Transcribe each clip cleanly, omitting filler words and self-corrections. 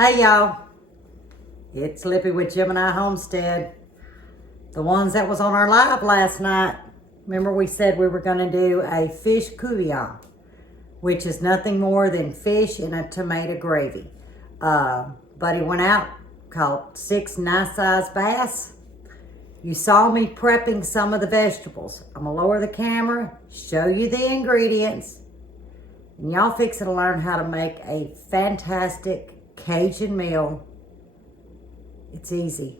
Hey y'all, it's Lippy with Gemini Homestead. The ones that was on our live last night, remember we said we were going to do a fish Couvion, which is nothing more than fish in a tomato gravy. Buddy went out, caught 6 nice sized bass. You saw me prepping some of the vegetables. I'm going to lower the camera, show you the ingredients, and y'all fixing to learn how to make a fantastic Cajun meal. It's easy.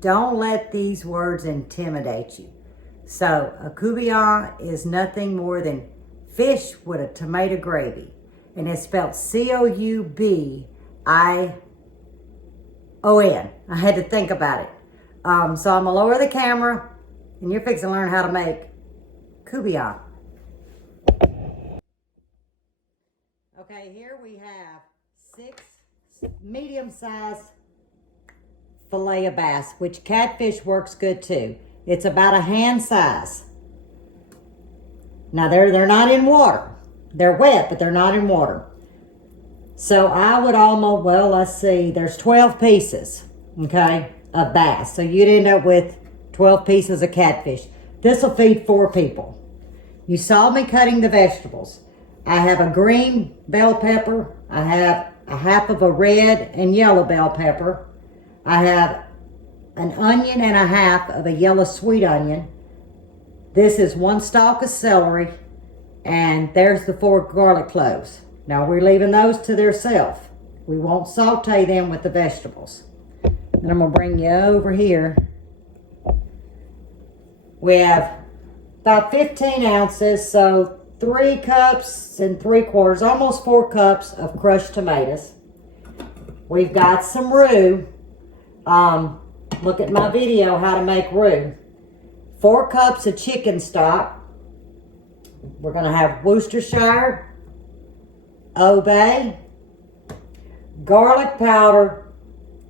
Don't let these words intimidate you. So a Couvion is nothing more than fish with a tomato gravy, and it's spelled Coubion. I had to think about it. So I'm gonna lower the camera, and you're fixing to learn how to make Couvion. Okay, here we have 6 medium-sized fillet of bass, which catfish works good too. It's about a hand size. Now they're not in water. They're wet, but they're not in water. So I would almost, well, let's see, there's 12 pieces, okay, of bass. So you'd end up with 12 pieces of catfish. This will feed 4 people. You saw me cutting the vegetables. I have a green bell pepper. I have a half of a red and yellow bell pepper. I have an onion and a half of a yellow sweet onion. This is 1 stalk of celery, and there's the 4 garlic cloves. Now we're leaving those to themselves. We won't saute them with the vegetables. And I'm gonna bring you over here. We have about 15 ounces, so 3 cups and 3/4, almost 4 cups of crushed tomatoes. We've got some roux. Look at my video how to make roux. 4 cups of chicken stock. We're gonna have Worcestershire, Old Bay, garlic powder,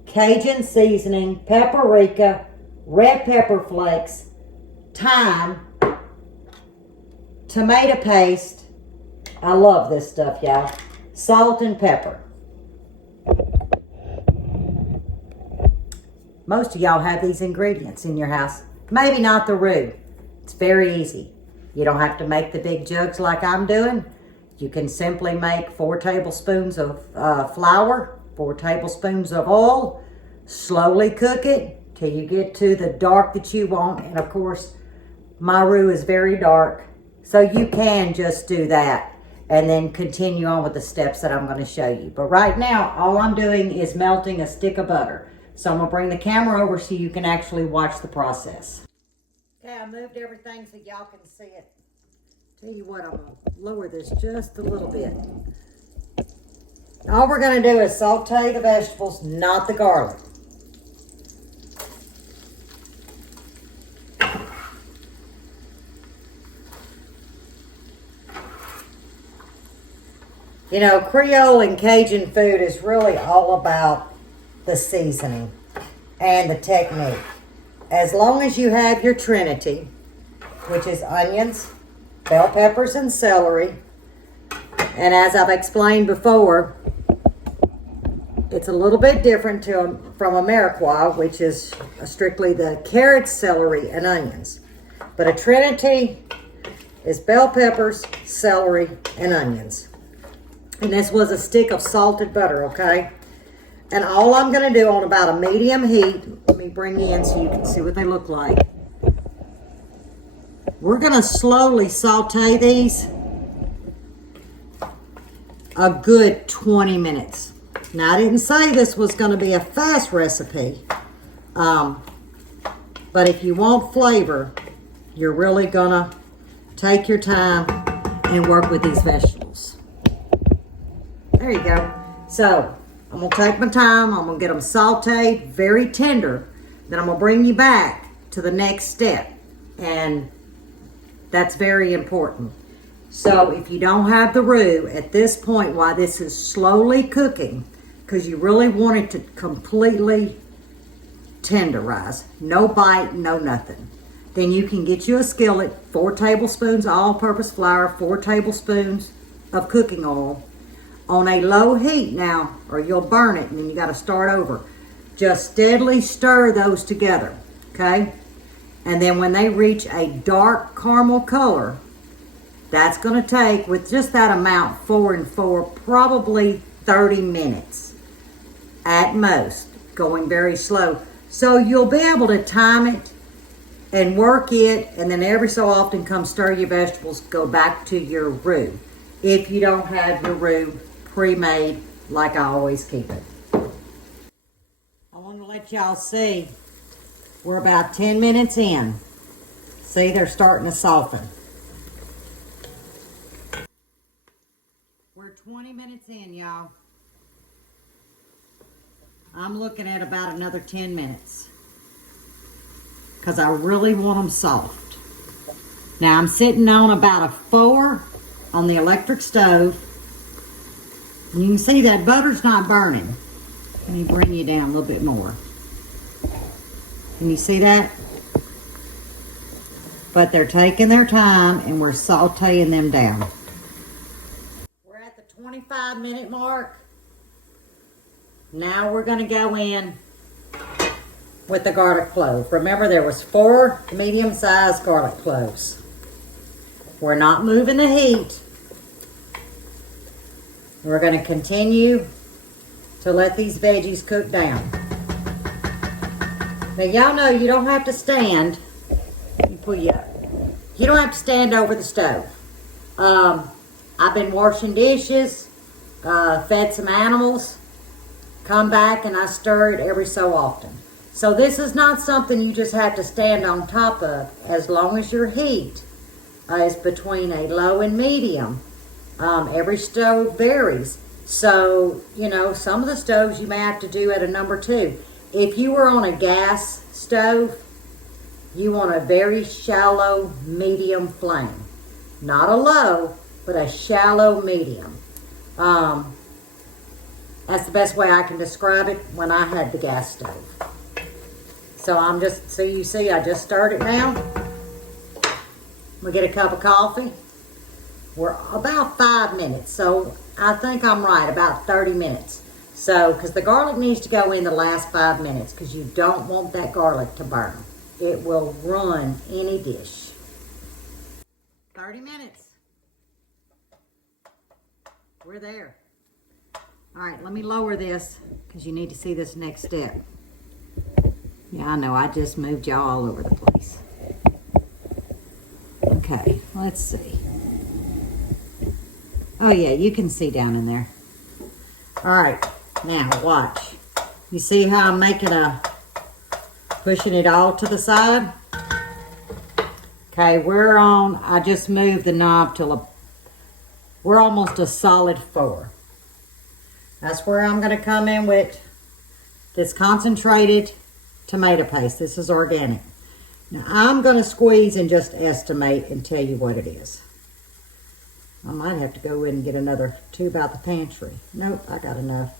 Cajun seasoning, paprika, red pepper flakes, thyme, tomato paste. I love this stuff, y'all. Salt and pepper. Most of y'all have these ingredients in your house. Maybe not the roux. It's very easy. You don't have to make the big jugs like I'm doing. You can simply make 4 tablespoons of flour, 4 tablespoons of oil, slowly cook it till you get to the dark that you want. And of course, my roux is very dark. So you can just do that and then continue on with the steps that I'm going to show you. But right now, all I'm doing is melting a stick of butter. So I'm going to bring the camera over so you can actually watch the process. Okay, I moved everything so y'all can see it. Tell you what, I'm going to lower this just a little bit. All we're going to do is saute the vegetables, not the garlic. You know, Creole and Cajun food is really all about the seasoning and the technique. As long as you have your trinity, which is onions, bell peppers, and celery, and as I've explained before, it's a little bit different from Ameriquois, which is strictly the carrots, celery, and onions. But a trinity is bell peppers, celery, and onions. And this was a stick of salted butter, okay? And all I'm going to do on about a medium heat, let me bring you in so you can see what they look like. We're going to slowly saute these a good 20 minutes. Now, I didn't say this was going to be a fast recipe, but if you want flavor, you're really going to take your time and work with these vegetables. There you go. So, I'm going to take my time. I'm going to get them sauteed very tender. Then I'm going to bring you back to the next step. And that's very important. So if you don't have the roux at this point while this is slowly cooking, because you really want it to completely tenderize, no bite, no nothing, then you can get you a skillet, 4 tablespoons all-purpose flour, 4 tablespoons of cooking oil, on a low heat now, or you'll burn it and then you got to start over. Just steadily stir those together, okay? And then when they reach a dark caramel color, that's going to take, with just that amount, 4 and 4, probably 30 minutes at most, going very slow. So you'll be able to time it and work it, and then every so often come stir your vegetables, go back to your roux. If you don't have your roux pre-made like I always keep it. I want to let y'all see, we're about 10 minutes in. See, they're starting to soften. We're 20 minutes in, y'all. I'm looking at about another 10 minutes because I really want them soft. Now I'm sitting on about a 4 on the electric stove. And you can see that butter's not burning. Let me bring you down a little bit more. Can you see that? But they're taking their time and we're sauteing them down. We're at the 25-minute mark. Now we're going to go in with the garlic clove. Remember, there was 4 medium-sized garlic cloves. We're not moving the heat. We're going to continue to let these veggies cook down. Now, y'all know you don't have to stand. Let me pull you up. You don't have to stand over the stove. I've been washing dishes, fed some animals, come back and I stir it every so often. So this is not something you just have to stand on top of. As long as your heat is between a low and medium. Every stove varies. So, you know, some of the stoves you may have to do at a number 2. If you were on a gas stove, you want a very shallow medium flame. Not a low, but a shallow medium. That's the best way I can describe it when I had the gas stove. So I'm just, so you see, I just stirred it now. We get a cup of coffee. We're about 5 minutes, so I think I'm right, about 30 minutes. So, because the garlic needs to go in the last 5 minutes, because you don't want that garlic to burn. It will ruin any dish. 30 minutes. We're there. All right, let me lower this, because you need to see this next step. Yeah, I know, I just moved y'all all over the place. Okay, let's see. Oh yeah, you can see down in there. All right, now watch. You see how I'm making pushing it all to the side? Okay, we're on, I just moved the knob till we're almost a solid 4. That's where I'm gonna come in with this concentrated tomato paste. This is organic. Now I'm gonna squeeze and just estimate and tell you what it is. I might have to go in and get another tube out the pantry. Nope, I got enough.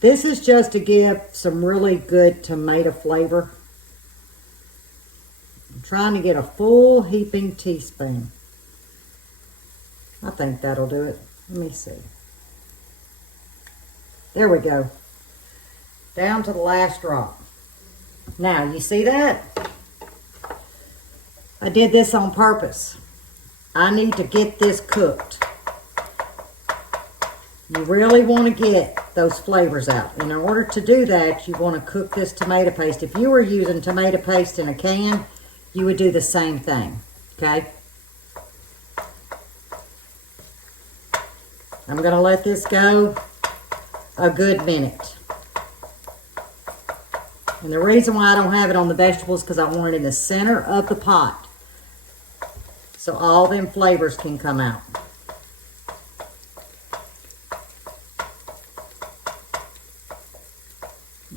This is just to give some really good tomato flavor. I'm trying to get a full heaping teaspoon. I think that'll do it. Let me see. There we go. Down to the last drop. Now, you see that? I did this on purpose. I need to get this cooked. You really want to get those flavors out. In order to do that, you want to cook this tomato paste. If you were using tomato paste in a can, you would do the same thing, okay? I'm going to let this go a good minute. And the reason why I don't have it on the vegetables is because I want it in the center of the pot, so all them flavors can come out.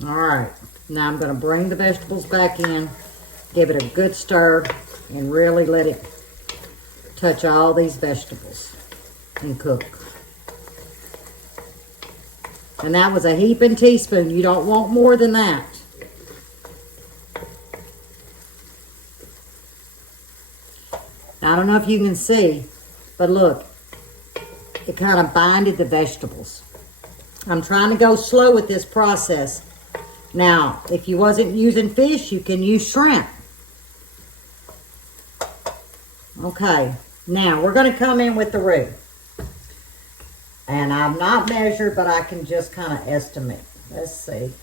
All right, now I'm going to bring the vegetables back in, give it a good stir, and really let it touch all these vegetables and cook. And that was a heaping teaspoon. You don't want more than that. Now, I don't know if you can see, but look, it kind of binded the vegetables. I'm trying to go slow with this process. Now, if you wasn't using fish, you can use shrimp. Okay, now we're going to come in with the roux. And I'm not measured, but I can just kind of estimate. Let's see.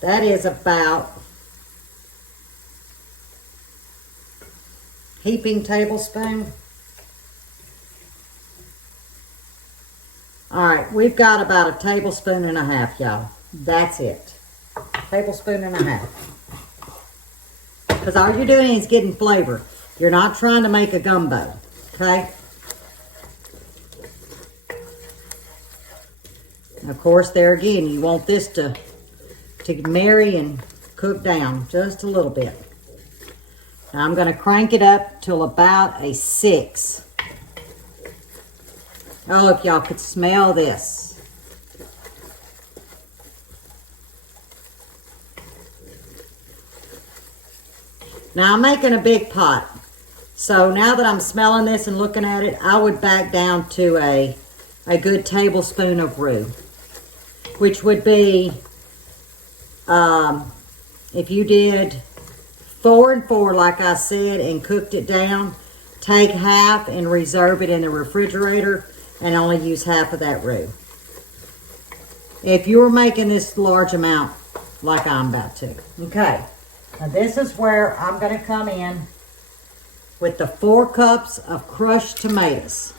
That is about heaping tablespoon. All right, we've got about a tablespoon and a half, y'all. That's it. Tablespoon and a half. Because all you're doing is getting flavor. You're not trying to make a gumbo, okay? And of course, there again, you want this to marry and cook down just a little bit. Now I'm going to crank it up till about a 6. Oh, if y'all could smell this. Now I'm making a big pot. So now that I'm smelling this and looking at it, I would back down to a good tablespoon of roux, which would be, if you did 4 and 4, like I said, and cooked it down, take half and reserve it in the refrigerator and only use half of that roux. If you were making this large amount like I'm about to. Okay, now this is where I'm going to come in with the 4 cups of crushed tomatoes.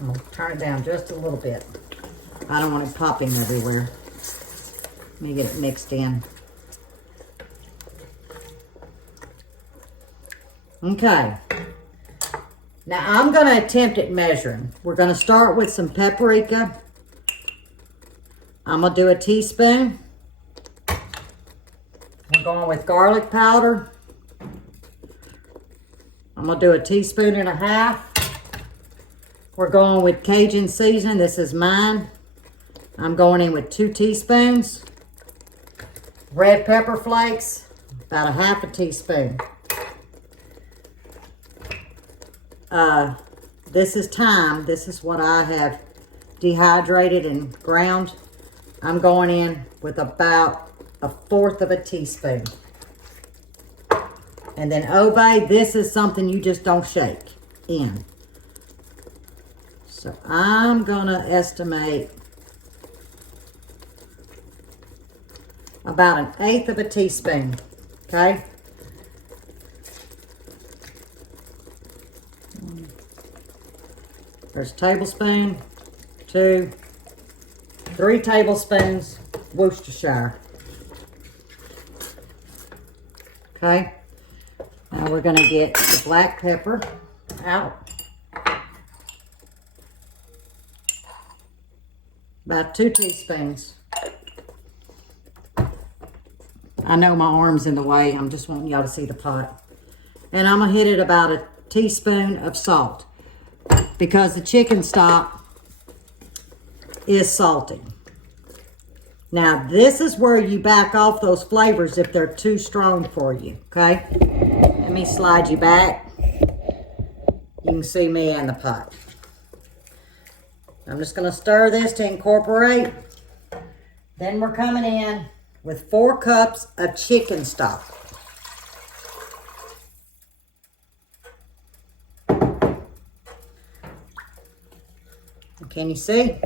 I'll turn it down just a little bit. I don't want it popping everywhere. Let me get it mixed in. Okay. Now I'm going to attempt at measuring. We're going to start with some paprika. I'm going to do a teaspoon. We're going with garlic powder. I'm going to do a teaspoon and a half. We're going with Cajun seasoning. This is mine. I'm going in with 2 teaspoons. Red pepper flakes, about a half a teaspoon. This is thyme. This is what I have dehydrated and ground. I'm going in with about a 1/4 of a teaspoon. And then obey, this is something you just don't shake in. So I'm gonna estimate about 1/8 of a teaspoon, okay? There's a tablespoon, 2, 3 tablespoons Worcestershire. Okay, now we're gonna get the black pepper out. About 2 teaspoons. I know my arm's in the way. I'm just wanting y'all to see the pot. And I'm gonna hit it about a teaspoon of salt because the chicken stock is salty. Now this is where you back off those flavors if they're too strong for you, okay? Let me slide you back. You can see me and the pot. I'm just gonna stir this to incorporate. Then we're coming in with 4 cups of chicken stock. Can you see?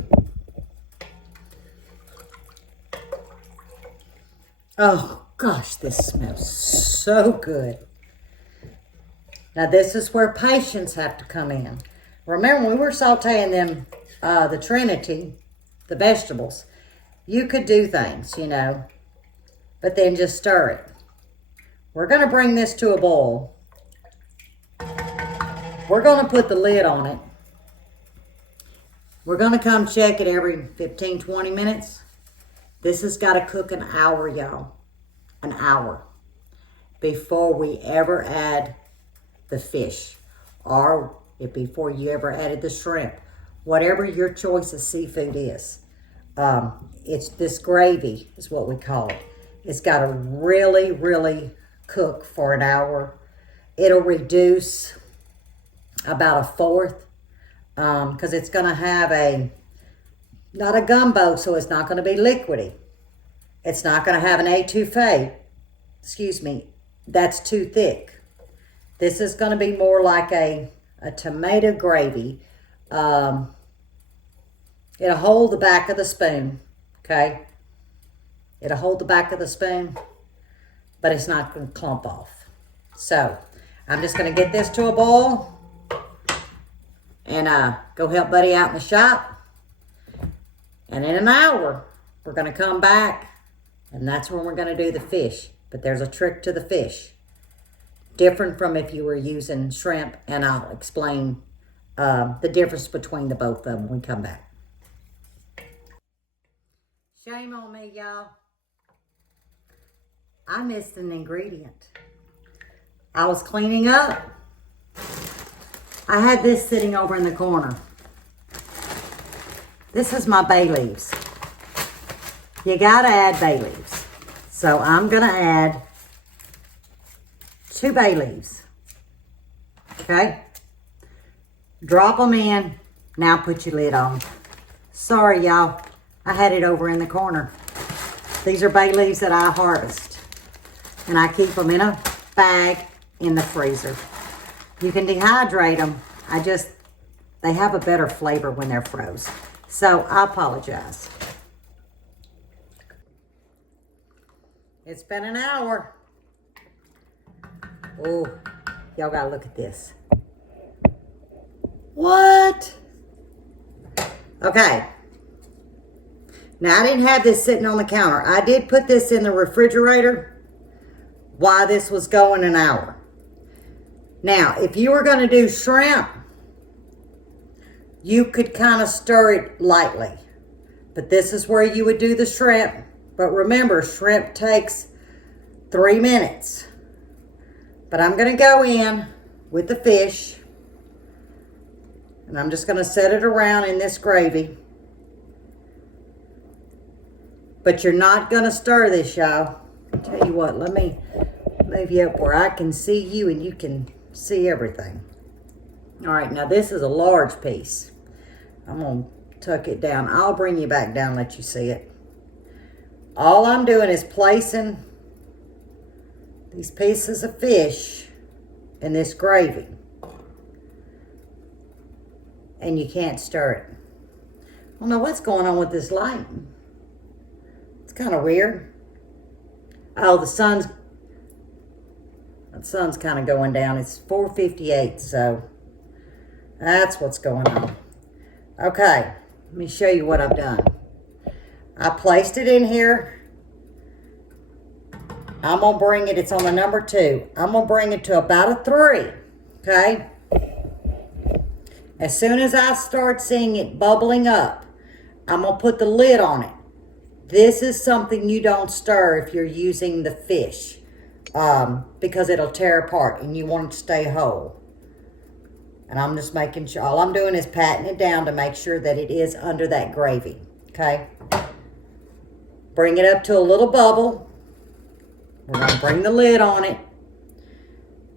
Oh gosh, this smells so good. Now this is where patience have to come in. Remember, we were sauteing them, the Trinity, the vegetables. You could do things, you know, but then just stir it. We're going to bring this to a boil. We're going to put the lid on it. We're going to come check it every 15, 20 minutes. This has got to cook an hour, y'all. An hour. Before we ever add the fish. Or before you ever added the shrimp. Whatever your choice of seafood is. It's this gravy is what we call it. It's got to really, really cook for an hour. It'll reduce about a fourth because it's going to have not a gumbo, so it's not going to be liquidy. It's not going to have an étouffée. Excuse me. That's too thick. This is going to be more like a tomato gravy. It'll hold the back of the spoon, okay? It'll hold the back of the spoon, but it's not going to clump off. So, I'm just going to get this to a boil and go help Buddy out in the shop. And in an hour, we're going to come back, and that's when we're going to do the fish. But there's a trick to the fish. Different from if you were using shrimp, and I'll explain the difference between the both of them when we come back. Shame on me, y'all. I missed an ingredient. I was cleaning up. I had this sitting over in the corner. This is my bay leaves. You gotta add bay leaves. So I'm gonna add 2 bay leaves. Okay? Drop them in. Now put your lid on. Sorry, y'all. I had it over in the corner. These are bay leaves that I harvest. And I keep them in a bag in the freezer. You can dehydrate them. They have a better flavor when they're froze. So I apologize. It's been an hour. Oh, y'all gotta look at this. What? Okay. Now, I didn't have this sitting on the counter. I did put this in the refrigerator while this was going an hour. Now, if you were going to do shrimp, you could kind of stir it lightly. But this is where you would do the shrimp. But remember, shrimp takes 3 minutes. But I'm going to go in with the fish. And I'm just going to set it around in this gravy. But you're not going to stir this, y'all. I'll tell you what, let me move you up where I can see you and you can see everything. All right, now this is a large piece. I'm going to tuck it down. I'll bring you back down, let you see it. All I'm doing is placing these pieces of fish in this gravy. And you can't stir it. I don't know what's going on with this light. It's kind of weird. Oh, the sun's kind of going down. It's 4:58, so that's what's going on. Okay, let me show you what I've done. I placed it in here. I'm going to bring it, it's on the number 2. I'm going to bring it to about a 3, okay? As soon as I start seeing it bubbling up, I'm going to put the lid on it. This is something you don't stir if you're using the fish because it'll tear apart and you want it to stay whole. And I'm just making sure, all I'm doing is patting it down to make sure that it is under that gravy, okay? Bring it up to a little bubble. We're going to bring the lid on it.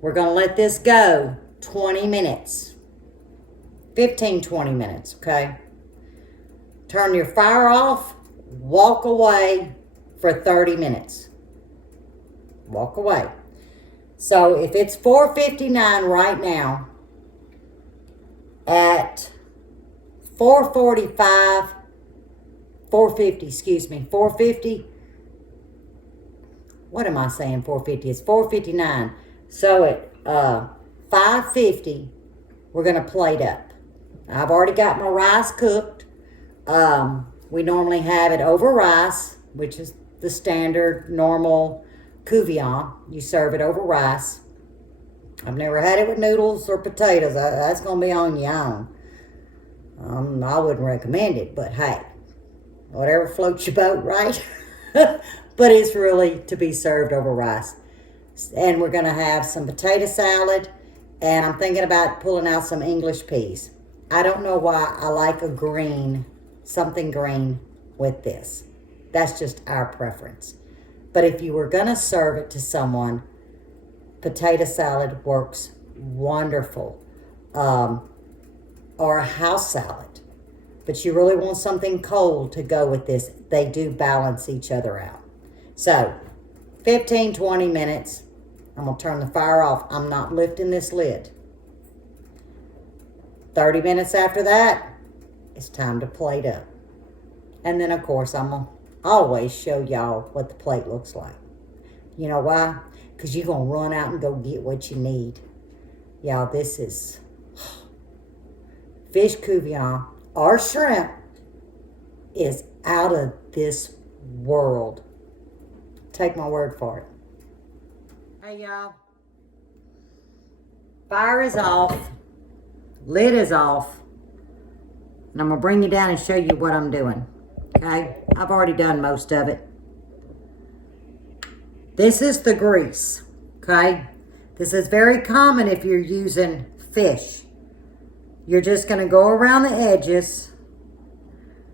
We're going to let this go 20 minutes. 15, 20 minutes, okay? Turn your fire off. Walk away for 30 minutes. Walk away. So if it's 4:59 right now, at 4:45, 4:50, excuse me, 4:50. What am I saying? 4:50. It's 4:59. So at 5:50, we're gonna plate up. I've already got my rice cooked. We normally have it over rice, which is the standard normal Couvion. You serve it over rice. I've never had it with noodles or potatoes. That's going to be on your own. I wouldn't recommend it, but hey, whatever floats your boat, right? But it's really to be served over rice. And we're going to have some potato salad, and I'm thinking about pulling out some English peas. I don't know why I like a green, something green with this. That's just our preference. But if you were going to serve it to someone, potato salad works wonderful. Or a house salad. But you really want something cold to go with this. They do balance each other out. So, 15, 20 minutes. I'm going to turn the fire off. I'm not lifting this lid. 30 minutes after that, it's time to plate up. And then, of course, I'm going to always show y'all what the plate looks like. You know why? Because you're going to run out and go get what you need. Y'all, this is fish Couvion or shrimp is out of this world. Take my word for it. Hey, y'all. Fire is off. Lid is off. And I'm going to bring you down and show you what I'm doing. Okay? I've already done most of it. This is the grease. Okay? This is very common if you're using fish. You're just going to go around the edges.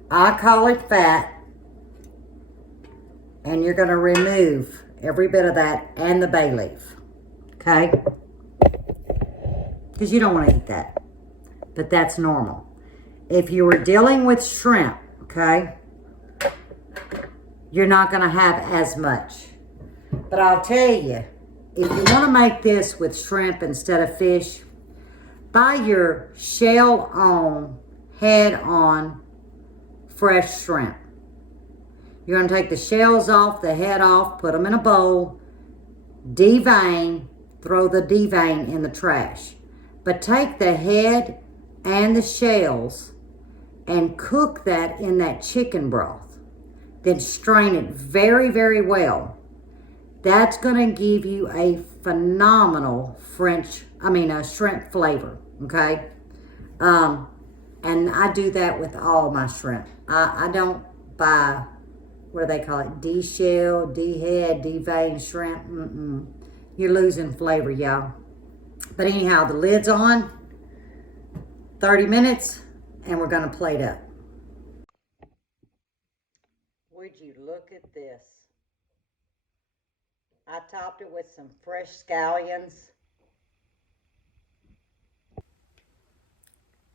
I call it fat. And you're going to remove every bit of that and the bay leaf. Okay? Because you don't want to eat that. But that's normal. If you were dealing with shrimp, okay, you're not going to have as much. But I'll tell you, if you want to make this with shrimp instead of fish, buy your shell on, head on, fresh shrimp. You're going to take the shells off, the head off, put them in a bowl, devein, throw the devein in the trash. But take the head and the shells and cook that in that chicken broth. Then strain it very, very well. That's going to give you a phenomenal shrimp flavor, okay? And I do that with all my shrimp. I don't buy, what do they call it, D-shell, D-head, D-vein shrimp. You're losing flavor, y'all. But anyhow, the lid's on, 30 minutes, and we're going to plate up. Would you look at this? I topped it with some fresh scallions.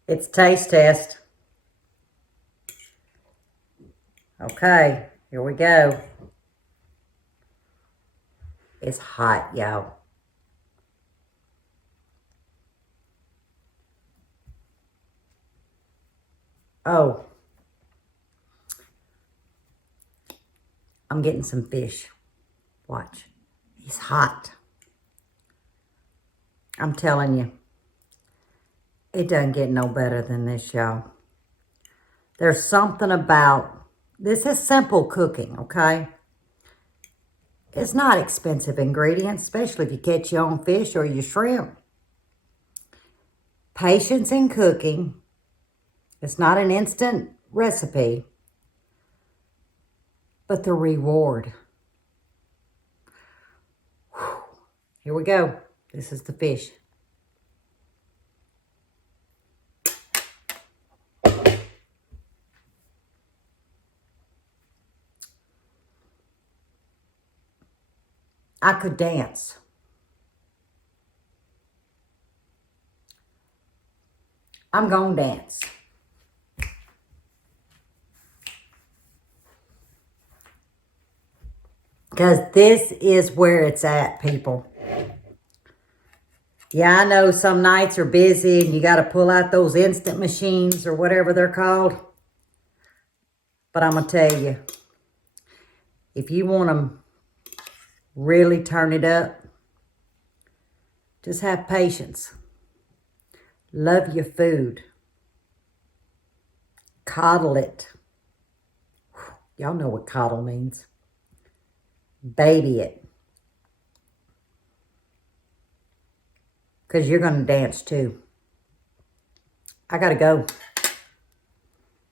It's taste test. Okay, here we go. It's hot, y'all. Oh, I'm getting some fish. Watch. It's hot. I'm telling you, it doesn't get no better than this, y'all. There's something about, this is simple cooking, okay? It's not expensive ingredients, especially if you catch your own fish or your shrimp. Patience in cooking. It's not an instant recipe, but the reward. Whew. Here we go. This is the fish. I could dance. I'm gonna dance. Because this is where it's at, people. Yeah, I know some nights are busy and you got to pull out those instant machines or whatever they're called. But I'm going to tell you, if you want to really turn it up, just have patience. Love your food. Coddle it. Y'all know what coddle means. Baby it. Because you're going to dance too. I got to go.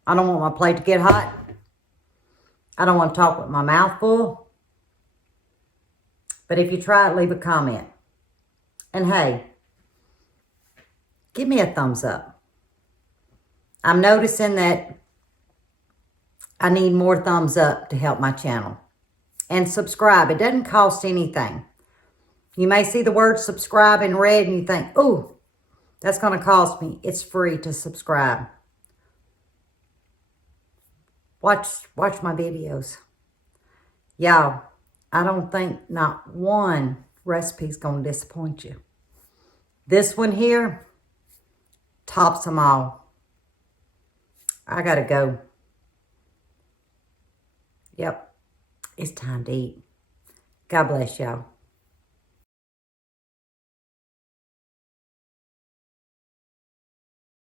I don't want my plate to get hot. I don't want to talk with my mouth full. But if you try it, leave a comment. And hey, give me a thumbs up. I'm noticing that I need more thumbs up to help my channel. And subscribe. It doesn't cost anything. You may see the word subscribe in red and you think, oh, that's going to cost me. It's free to subscribe. Watch my videos. Y'all, I don't think not one recipe's going to disappoint you. This one here tops them all. I got to go. Yep, it's time to eat. God bless y'all.